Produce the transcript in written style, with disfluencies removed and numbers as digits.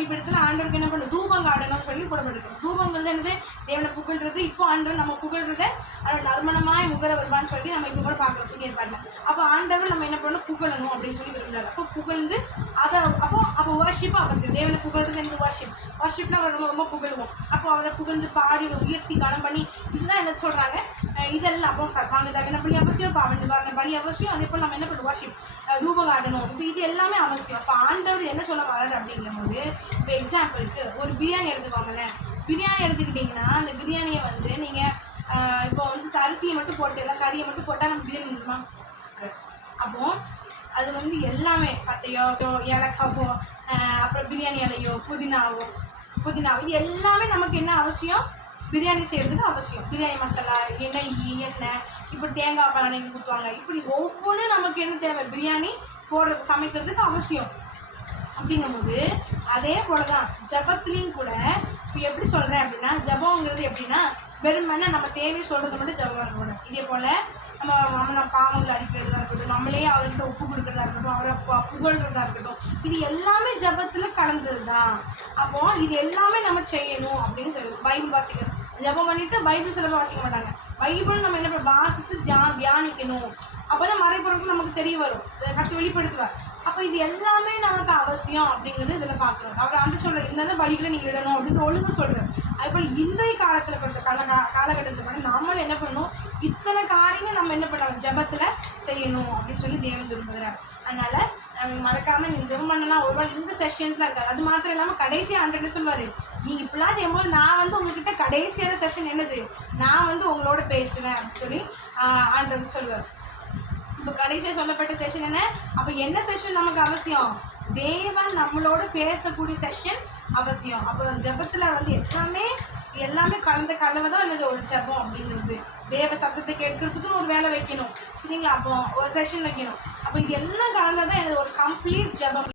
பலிபீடத்தில் ஆண்டவருக்கு என்ன பண்ணணும், தூபம் காட்டணும்னு சொல்லி போடப்பட்டிருக்கு. தூபங்கிறது என்னது, தேவனை புகழ்றது. இப்போ ஆண்டவர் நம்ம புகழ்றத அதோட நறுமணமாய் முகர வருவான்னு சொல்லி நம்ம இப்போ கூட பார்க்குறோம் புதிய ஏற்பாட்டில். அப்போ ஆண்டவர் நம்ம என்ன பண்ணணும், புகழணும் அப்படின்னு சொல்லி விரும்புகிறார். அப்போ புகழ்ந்து அதை அப்போ வர்ஷிப்பாக அவசியம். தேவனை புகழ்றது எனக்கு வர்ஷிப்னா அவர் ரொம்ப ரொம்ப புகழ்வோம். அப்போ அவரை புகழ்ந்து பாடி உயர்த்தி கனம் பண்ணி இதுதான் என்ன சொல்கிறாங்க, இதெல்லாம் அப்போ வாங்க தகன பலி அவசியம், பாவன் நிவாரண பலி அவசியம். அதே போல் நம்ம என்ன பண்ணுவோம், வர்ஷிப், தூபம் காட்டணும். இப்போ இது எல்லாமே அவசியம். அப்போ ஆண்டவர் என்ன சொல்ல வராது அப்படிங்கும்போது, இப்போ எக்ஸாம்பிளுக்கு ஒரு பிரியாணி எடுத்துக்கோங்களேன். பிரியாணி எடுத்துக்கிட்டிங்கன்னா அந்த பிரியாணியை வந்து நீங்கள் இப்போ வந்து அரிசியை மட்டும் போட்டு எல்லாம் கறியை மட்டும் போட்டால் நம்ம பிரியாணி இருக்குமா? அப்போ அது வந்து எல்லாமே பட்டையோ ஏலக்காவோ அப்புறம் பிரியாணி இலையோ புதினாவோ இது எல்லாமே நமக்கு என்ன அவசியம், பிரியாணி செய்கிறதுக்கு அவசியம். பிரியாணி மசாலா, எண்ணெய், இப்படி தேங்காய் பழம் ஊற்றுவாங்க. இப்படி ஒவ்வொன்றும் நமக்கு என்ன தேவை, பிரியாணி சமைக்கிறதுக்கு அவசியம். அப்படிங்கும்போது அதே போல தான் ஜபத்துலேயும் கூட இப்போ எப்படி சொல்கிறேன் அப்படின்னா, ஜபங்கிறது எப்படின்னா வெறுமனே நம்ம தேவையை சொல்கிறது மட்டும் ஜபம் இருக்கக்கூடாது. இதே போல் நம்ம பாவங்களை அடிக்கிறதா இருக்கட்டும், நம்மளே அவர்கிட்ட ஒப்பு கொடுக்குறதா இருக்கட்டும், அவரை புகழ்கிறதா இருக்கட்டும், இது எல்லாமே ஜபத்தில் கலந்தது தான். அப்போது இது எல்லாமே நம்ம செய்யணும் அப்படின்னு சொல்லுவோம். பைபிள் வாசிக்கணும், ஜபம் பண்ணிவிட்டு பைபிள் சிலப்போ வாசிக்க மாட்டாங்க. பைபிள் நம்ம என்ன வாசித்து தியானிக்கணும். அப்போ தான் மறைபொருட்கள் நமக்கு தெரிய வரும், கற்று வெளிப்படுத்துவார். அப்போ இது எல்லாமே நமக்கு அவசியம் அப்படிங்கிறது இதில் பார்க்குறோம். அவர் ஆண்டு சொல்கிற இந்த பலிகளை நீங்கள் இடணும் அப்படின்னு ஒழுங்கு சொல்கிறார். அதுபோல் இன்றைய காலத்தில் கொடுத்த காலகட்டத்தில் கூட நம்மளும் என்ன பண்ணணும், இத்தனை காரியங்கள் நம்ம என்ன பண்ணணும், ஜபத்தில் செய்யணும் அப்படின்னு சொல்லி தேவன் விரும்புகிறார். அதனால் மறக்காமல் நீங்கள் ஜெபம் பண்ணலாம். ஒருவேளை இந்த செஷன்ஸ்லாம் இருக்காது. அது மாத்திரம் இல்லாமல் கடைசி ஆண்டு சொல்லுவார், நீங்கள் இப்படிலாம் செய்யும்போது நான் வந்து உங்ககிட்ட கடைசியான செஷன் என்னது, நான் வந்து உங்களோட பேசுவேன் அப்படின்னு சொல்லி ஆண்டு சொல்லுவார். இப்போ கடைசியாக சொல்லப்பட்ட செஷன் என்ன, அப்போ என்ன செஷன் நமக்கு அவசியம், தேவன் நம்மளோட பேசக்கூடிய செஷன் அவசியம். அப்போ ஜபத்தில் வந்து எல்லாமே கலவை தான் என்னது ஒரு ஜபம் அப்படிங்கிறது. தேவ சத்தத்தை கேட்கறதுக்கும் ஒரு வேலை வைக்கணும், சரிங்களா? அப்போ ஒரு செஷன் வைக்கணும். அப்போ இது எல்லாம் கலந்ததான் எனது ஒரு கம்ப்ளீட் ஜபம்.